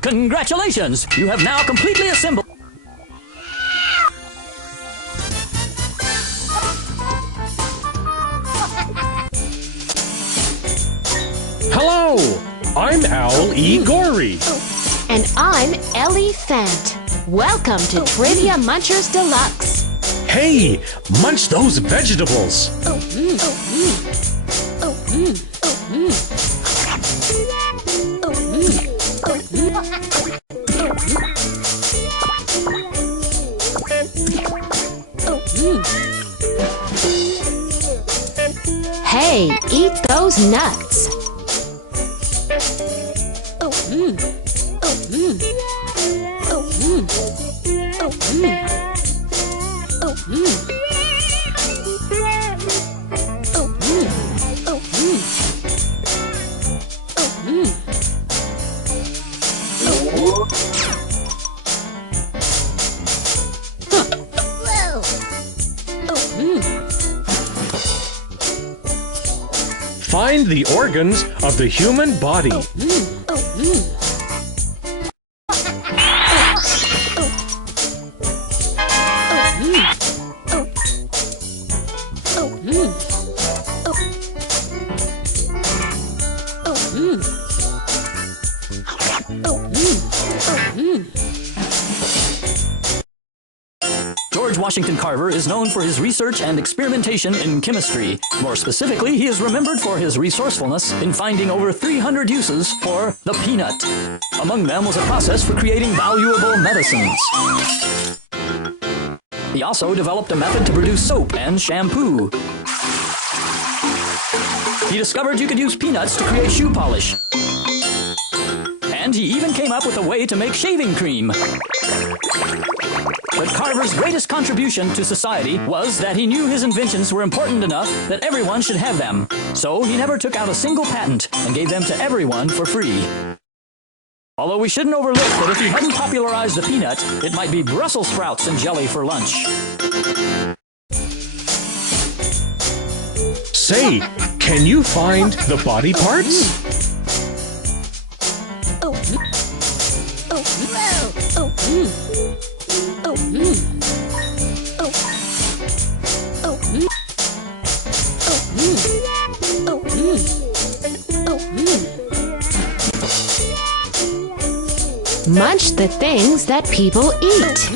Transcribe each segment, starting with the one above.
Congratulations! You have now completely assembled... Hello! I'm Owl E. Gory. And I'm Ellie Fant. Welcome to Trivia Munchers Deluxe. Hey, munch those vegetables. Hey, eat those nuts. Find the organs of the human body. George Washington Carver is known for his research and experimentation in chemistry. More specifically, he is remembered for his resourcefulness in finding over 300 uses for the peanut. Among them was a process for creating valuable medicines. He also developed a method to produce soap and shampoo. He discovered you could use peanuts to create shoe polish. And he even came up with a way to make shaving cream. But Carver's greatest contribution to society was that he knew his inventions were important enough that everyone should have them. So he never took out a single patent and gave them to everyone for free. Although we shouldn't overlook that if he hadn't popularized the peanut, it might be Brussels sprouts and jelly for lunch. Say, can you find the body parts? Munch the things that people eat.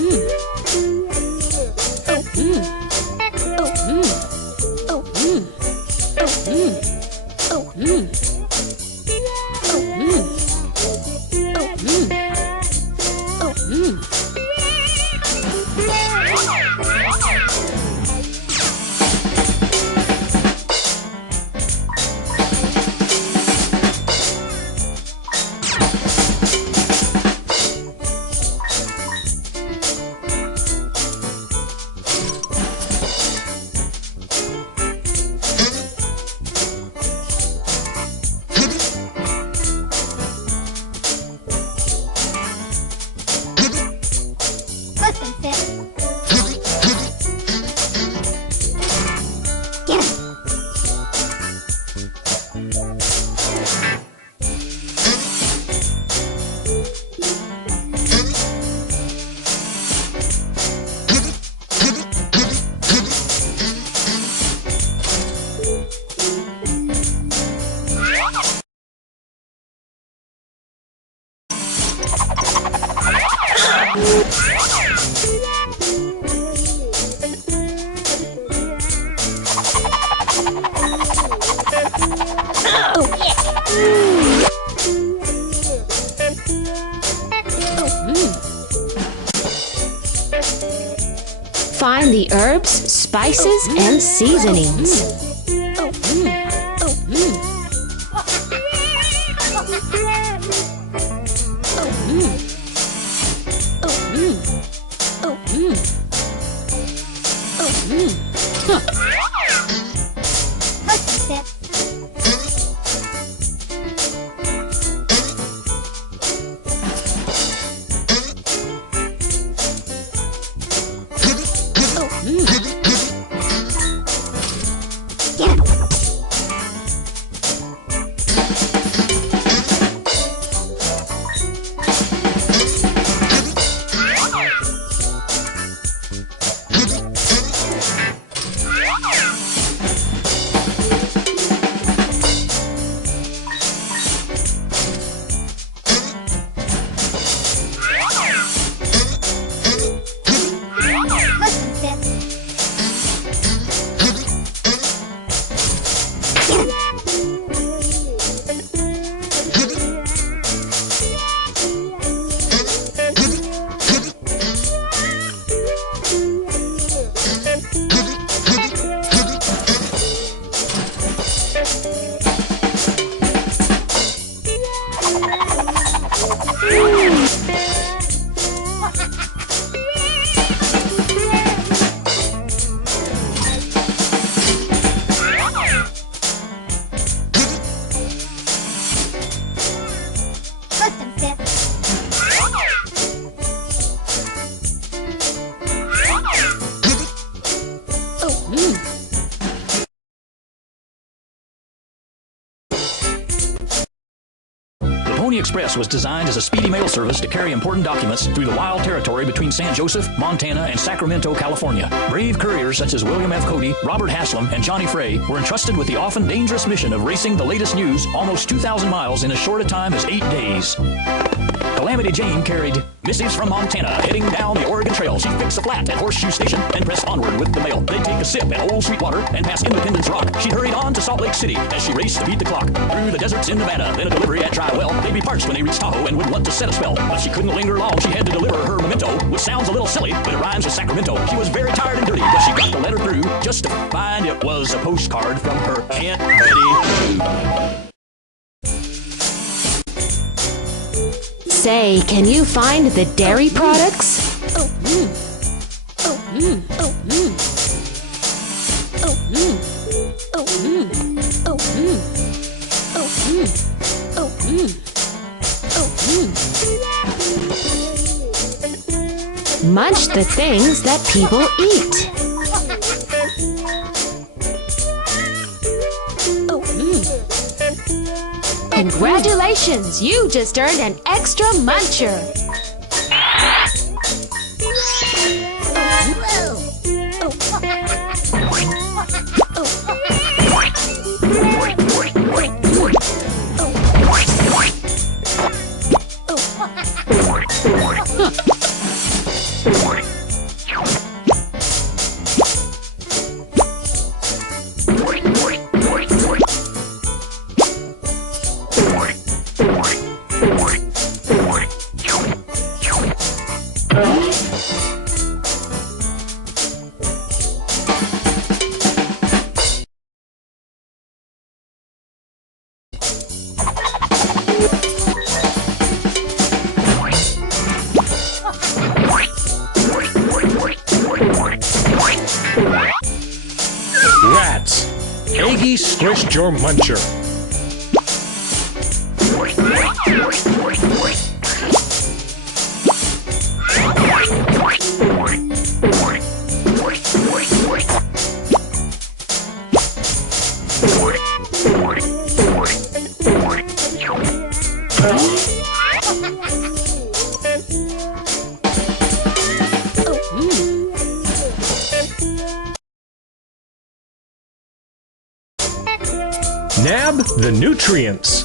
Find the herbs, spices, and seasonings. Pony Express was designed as a speedy mail service to carry important documents through the wild territory between San Joseph, Montana, and Sacramento, California. Brave couriers such as William F. Cody, Robert Haslam, and Johnny Frey were entrusted with the often dangerous mission of racing the latest news almost 2,000 miles in as short a time as 8 days. Calamity Jane carried missives from Montana heading down the Oregon Trail. She'd fix a flat at Horseshoe Station and press onward with the mail. They'd take a sip at Old Sweetwater and pass Independence Rock. She'd hurried on to Salt Lake City as she raced to beat the clock. Through the deserts in Nevada, then a delivery at Dry Well. They'd be parched when they reached Tahoe and would want to set a spell. But she couldn't linger long. She had to deliver her memento, which sounds a little silly, but it rhymes with Sacramento. She was very tired and dirty, but she got the letter through just to find it was a postcard from her Aunt Betty. Say, can you find the dairy products? Munch the things that people eat. Congratulations! You just earned an extra muncher! Rats. Aggie squished your muncher. Nab the nutrients.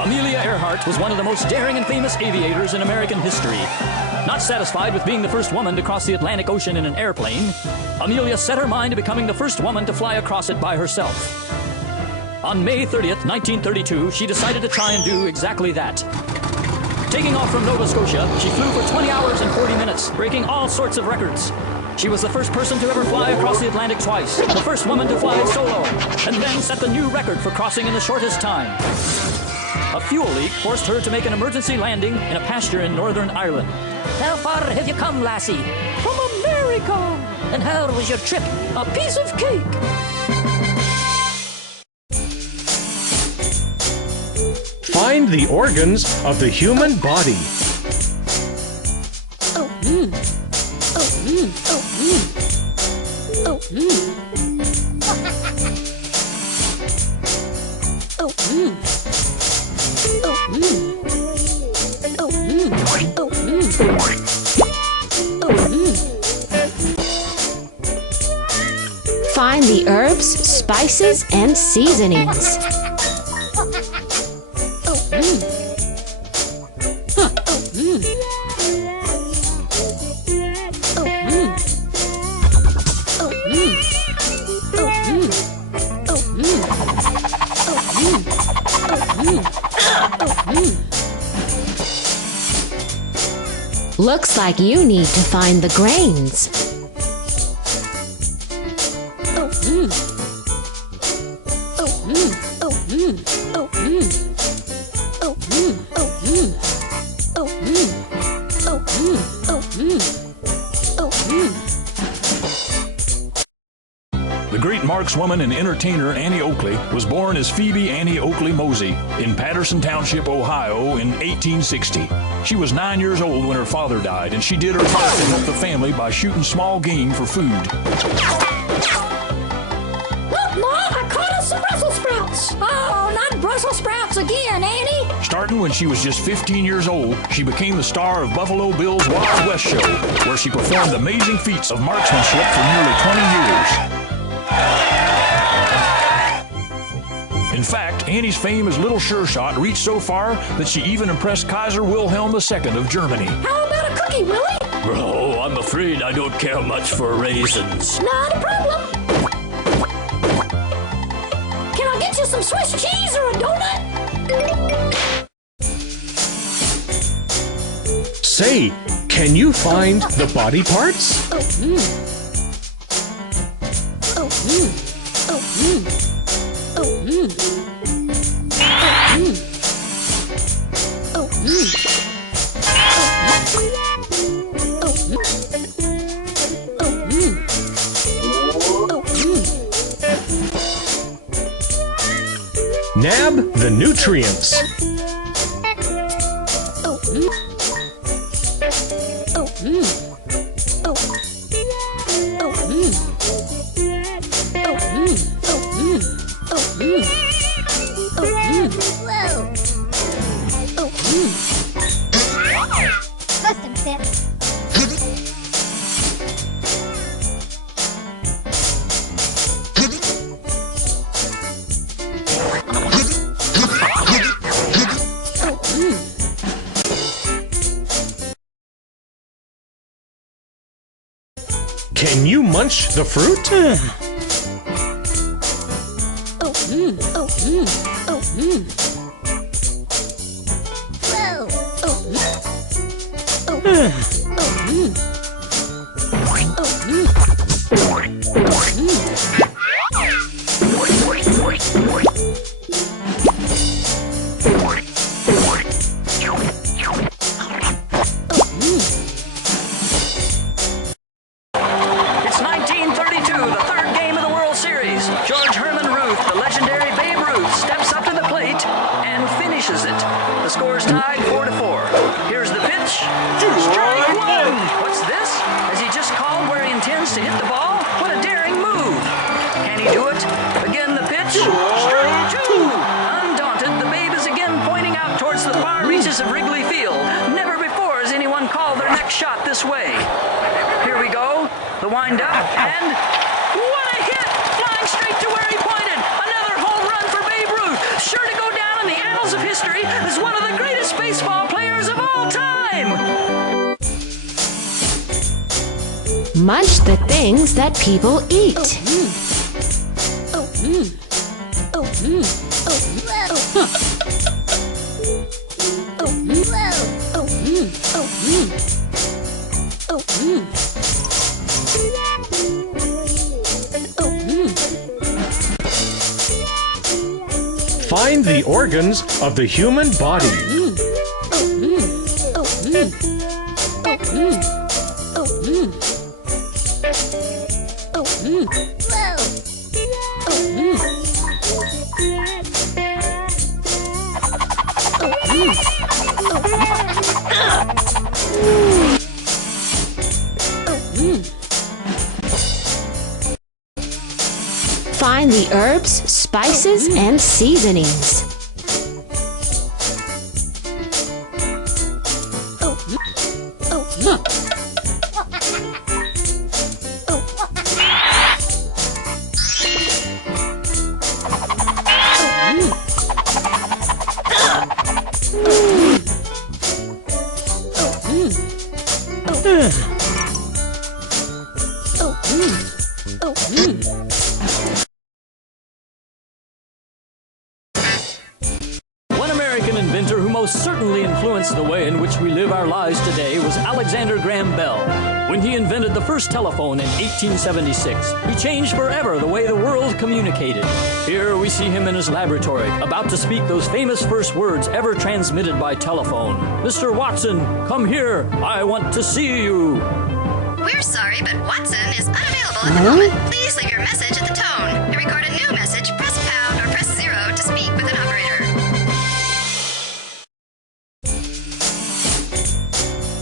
Amelia Earhart was one of the most daring and famous aviators in American history. Not satisfied with being the first woman to cross the Atlantic Ocean in an airplane, Amelia set her mind to becoming the first woman to fly across it by herself. On May 30th, 1932, she decided to try and do exactly that. Taking off from Nova Scotia, she flew for 20 hours and 40 minutes, breaking all sorts of records. She was the first person to ever fly across the Atlantic twice, the first woman to fly solo, and then set the new record for crossing in the shortest time. A fuel leak forced her to make an emergency landing in a pasture in Northern Ireland. How far have you come, lassie? From America. And how was your trip? A piece of cake. Find the organs of the human body. Find the herbs, spices, and seasonings. Looks like you need to find the grains. The great markswoman and entertainer Annie Oakley was born as Phoebe Annie Oakley Mosey in Patterson Township, Ohio in 1860. She was 9 years old when her father died, and she did her part to help the family by shooting small game for food. Look, Ma, I caught us some Brussels sprouts. Oh, not Brussels sprouts again, Annie. Starting when she was just 15 years old, she became the star of Buffalo Bill's Wild West Show, where she performed amazing feats of marksmanship for nearly 20 years. In fact, Annie's fame as Little Sure Shot reached so far that she even impressed Kaiser Wilhelm II of Germany. How about a cookie, Willie? Oh, I'm afraid I don't care much for raisins. Not a problem. Can I get you some Swiss cheese or a donut? Say, can you find the body parts? Nab the nutrients. Custom fit. Can you munch the fruit? It's 1932, the third game of the World Series. George Herman Ruth, the legendary Babe Ruth, steps up to the plate and finishes it. The score's tied 4-4. Here's the pitch. Strike one! What's this? Has he just called where he intends to hit the ball? What a daring move! Can he do it? Again the pitch. Strike two! Undaunted, the Babe is again pointing out towards the far reaches of Wrigley Field. Never before has anyone called their next shot this way. Here we go. The wind-up, and what a hit! Flying straight to where he pointed. Another home run for Babe Ruth. Sure to go down in the annals of history as one of the greatest baseball players of all time. Munch the things that people eat. Find the organs of the human body. Find the herbs, spices, and seasonings. One American inventor who most certainly influenced the way in which we live our lives today was Alexander Graham Bell. When he invented the first telephone in 1876, he changed forever the way the world communicated. Here we see him in his laboratory, about to speak those famous first words ever transmitted by telephone. Mr. Watson, come here. I want to see you. We're sorry, but Watson is unavailable at the moment. Please leave your message at the tone. To record a new message, press pound or press 0 to speak with an operator.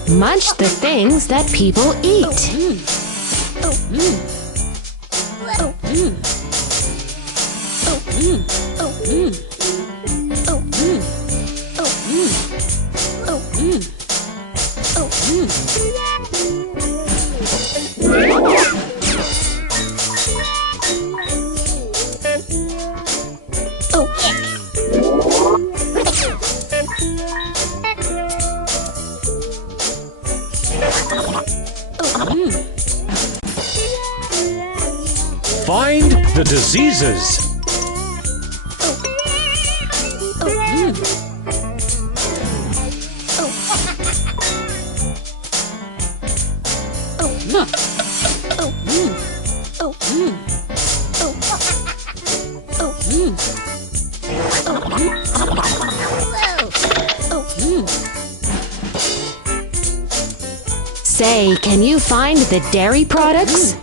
Munch the things that people eat. Find the diseases. Say, can you find the dairy products?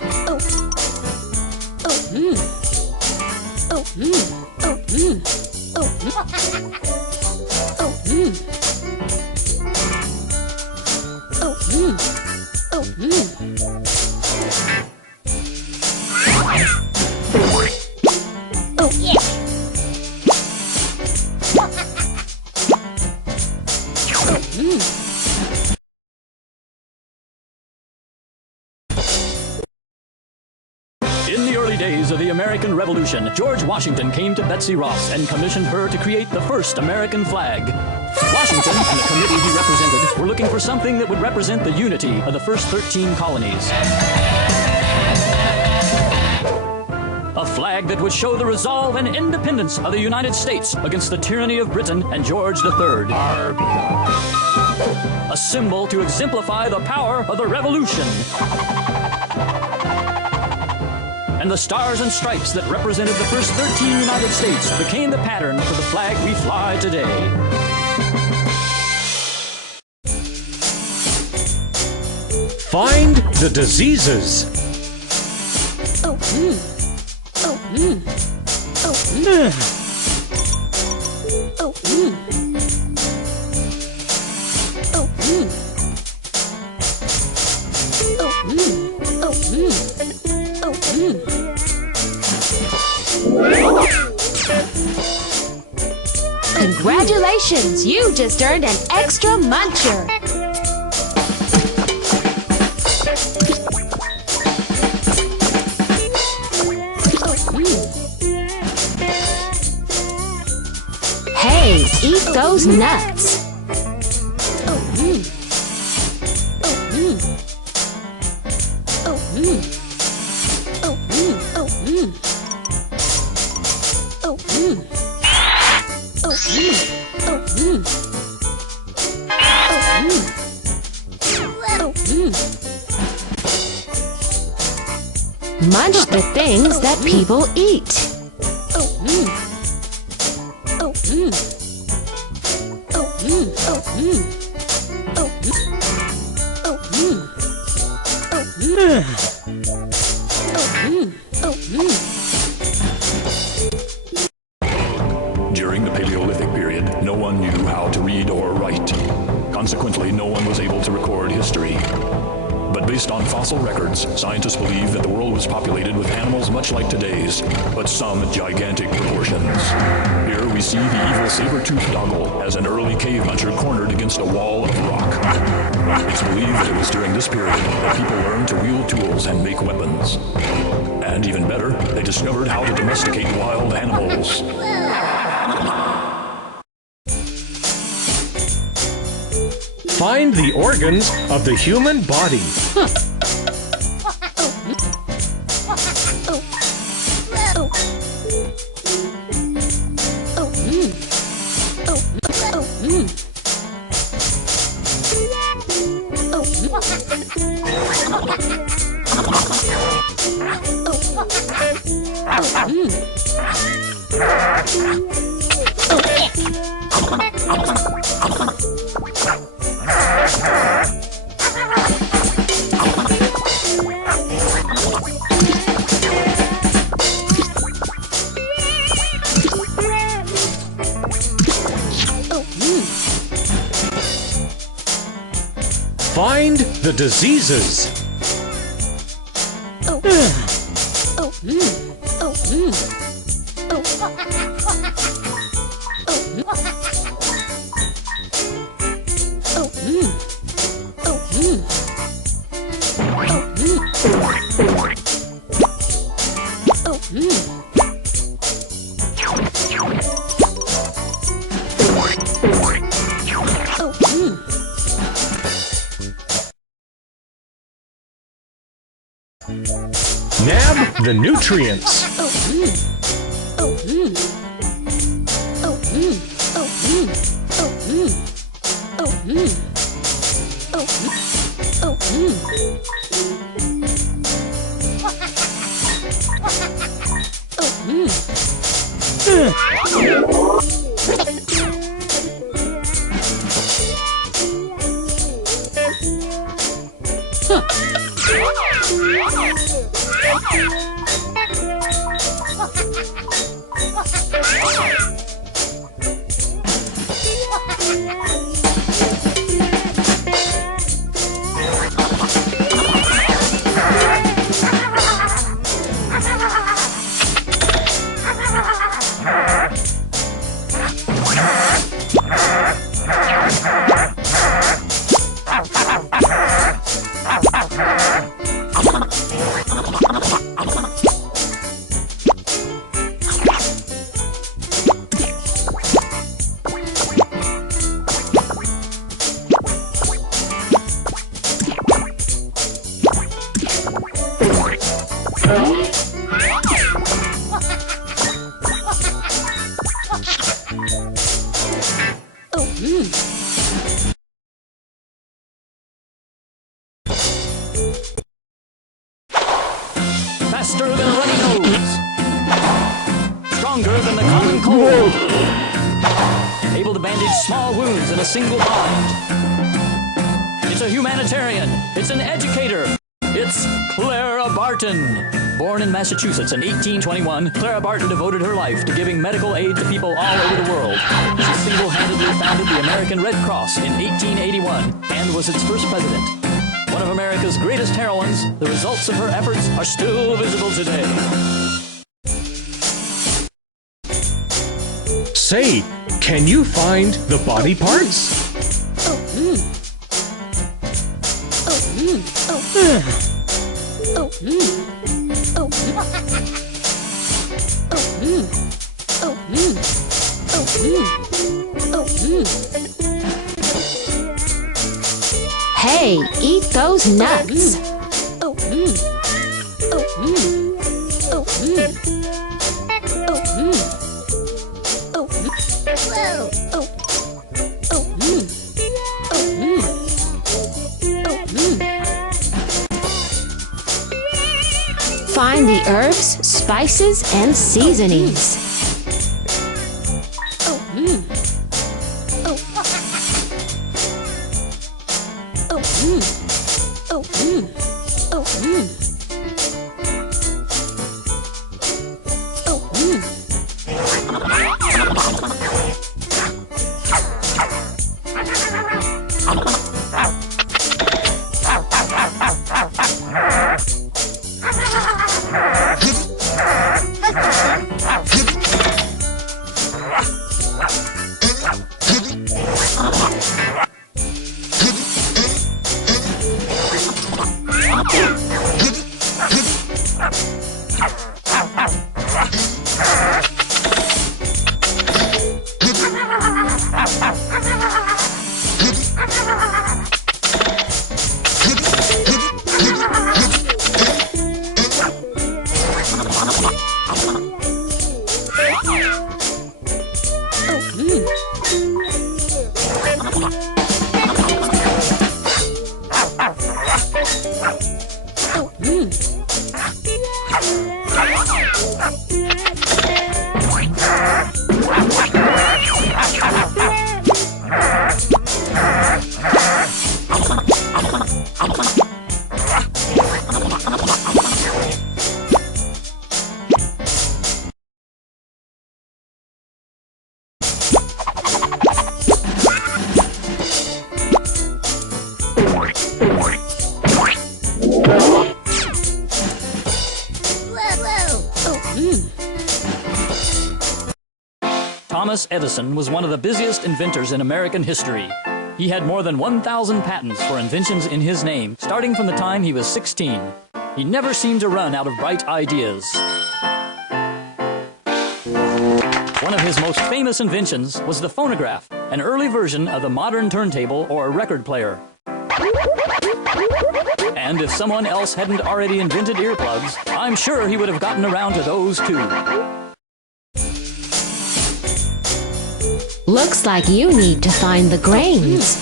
In the early days of the American Revolution, George Washington came to Betsy Ross and commissioned her to create the first American flag. Washington and the committee he represented were looking for something that would represent the unity of the first 13 colonies. A flag that would show the resolve and independence of the United States against the tyranny of Britain and George III. A symbol to exemplify the power of the Revolution. And the stars and stripes that represented the first 13 United States became the pattern for the flag we fly today. Find the diseases. Congratulations! You just earned an extra muncher! Hey, eat those nuts! Munch the things that people eat. During the Paleolithic period, no one knew how to read or write. Consequently, no one was able to record history. But based on fossil records, scientists believe that the world was populated with animals much like today's, but some gigantic proportions. Here we see the evil saber-toothed doggle as an early cave muncher cornered against a wall of rock. It's believed that it was during this period that people learned to wield tools and make weapons. And even better, they discovered how to domesticate wild animals. Find the organs of the human body. Find the diseases. Nab the nutrients. Faster than a runny nose. Stronger than the common cold. Able to bandage small wounds in a single bond. It's a humanitarian. It's an educator. It's Clara Barton. Born in Massachusetts in 1821, Clara Barton devoted her life to giving medical aid to people all over the world. She single-handedly founded the American Red Cross in 1881 and was its first president. One of America's greatest heroines, the results of her efforts are still visible today. Say, can you find the body parts? Hey, eat those nuts. Find the herbs, spices, and seasonings. Thomas Edison was one of the busiest inventors in American history. He had more than 1,000 patents for inventions in his name, starting from the time he was 16. He never seemed to run out of bright ideas. One of his most famous inventions was the phonograph, an early version of the modern turntable or record player. And if someone else hadn't already invented earplugs, I'm sure he would have gotten around to those too. Looks like you need to find the grains.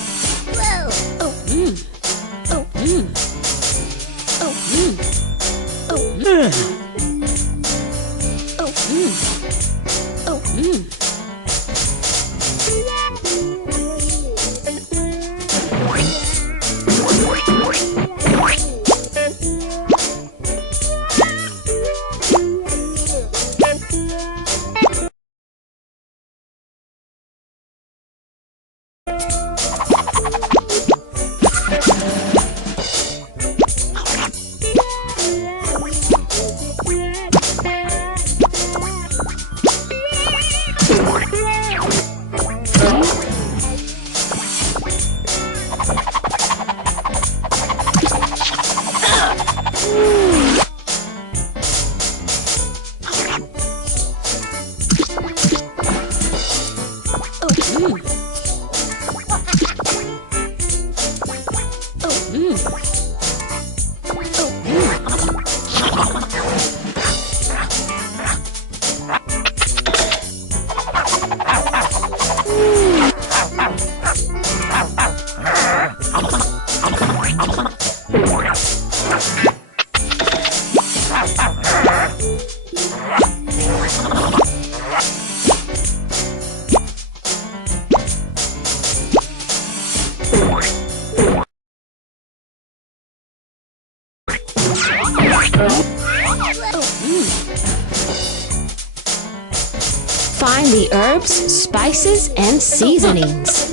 Find the herbs, spices, and seasonings.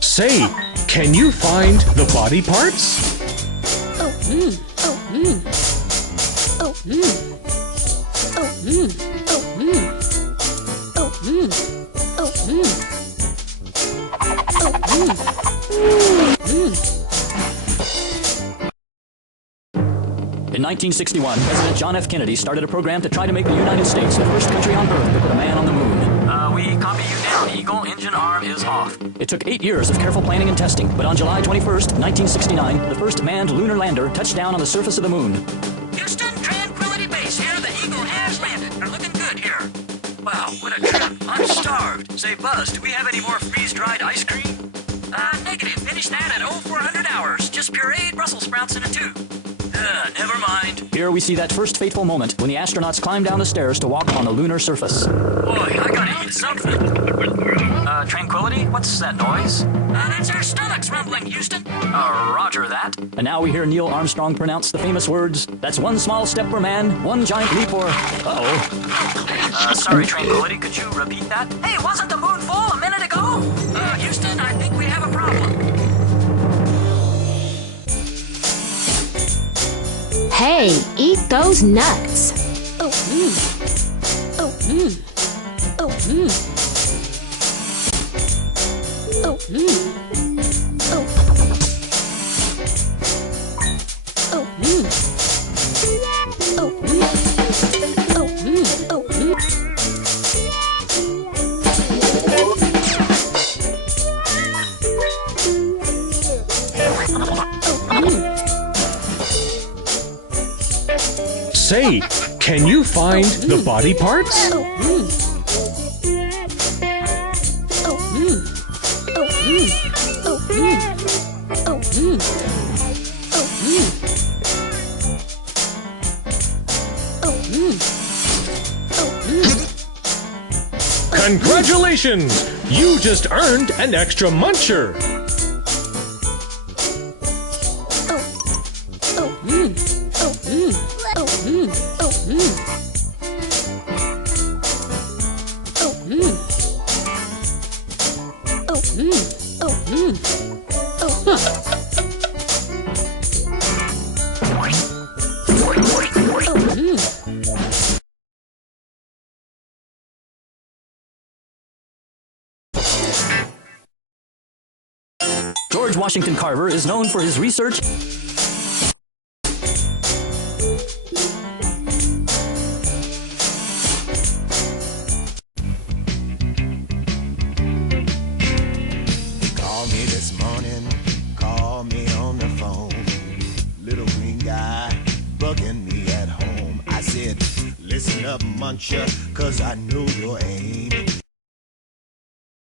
Say, can you find the body parts? In 1961, President John F. Kennedy started a program to try to make the United States the first country on Earth to put a man on the moon. We copy you down, Eagle. Engine arm is off. It took 8 years of careful planning and testing, but on July 21st, 1969, the first manned lunar lander touched down on the surface of the moon. Houston, Tranquility Base here. The Eagle has landed. They're looking good here. Wow, what a trip. I'm starved. Say, Buzz, do we have any more freeze-dried ice cream? Negative. Finished that at 0400 hours. Just pureed Brussels sprouts in a tube. Never mind. Here we see that first fateful moment when the astronauts climb down the stairs to walk on the lunar surface. Boy, I gotta eat something. Tranquility? What's that noise? That's our stomachs rumbling, Houston. Roger that. And now we hear Neil Armstrong pronounce the famous words, "That's one small step for man, one giant leap for..." Uh-oh. Sorry, Tranquility, could you repeat that? Hey, wasn't the moon full a minute ago? Houston, I think we have a problem. Hey, eat those nuts. Say, can you find the body parts? Congratulations! You just earned an extra muncher! George Washington Carver is known for his research. Call me this morning, call me on the phone. Little green guy bugging me at home. I said, listen up, Muncher, 'cause I know your aim.